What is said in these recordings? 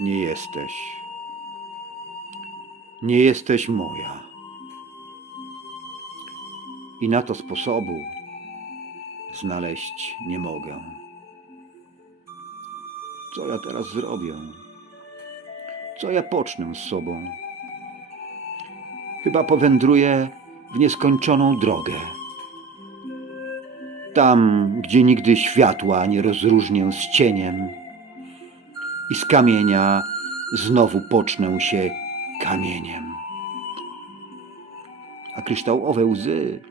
Nie jesteś. Nie jesteś moja. I na to sposobu znaleźć nie mogę. Co ja teraz zrobię? Co ja pocznę z sobą? Chyba powędruję w nieskończoną drogę. Tam, gdzie nigdy światła nie rozróżnię z cieniem, i z kamienia znowu pocznę się kamieniem. A kryształowe łzy,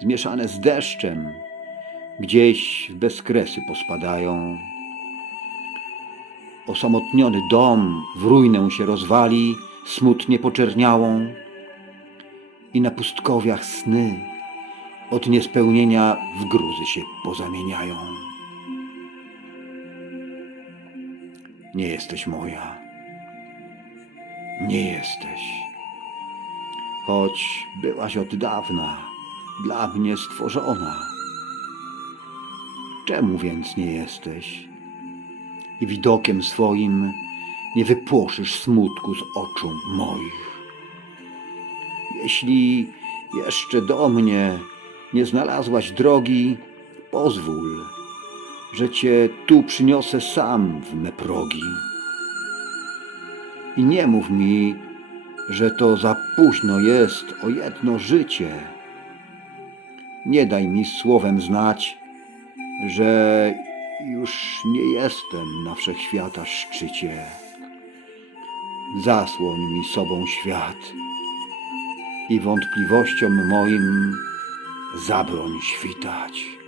zmieszane z deszczem, gdzieś w bezkresy pospadają. Osamotniony dom w ruinę się rozwali, smutnie poczerniałą i na pustkowiach sny od niespełnienia w gruzy się pozamieniają. Nie jesteś moja. Nie jesteś. Choć byłaś od dawna dla mnie stworzona. Czemu więc nie jesteś? I widokiem swoim nie wypłoszysz smutku z oczu moich. Jeśli jeszcze do mnie nie znalazłaś drogi, pozwól, że cię tu przyniosę sam w me progi. I nie mów mi, że to za późno jest o jedno życie. Nie daj mi słowem znać, że już nie jestem na wszechświata szczycie. Zasłoń mi sobą świat i wątpliwościom moim zabroń świtać.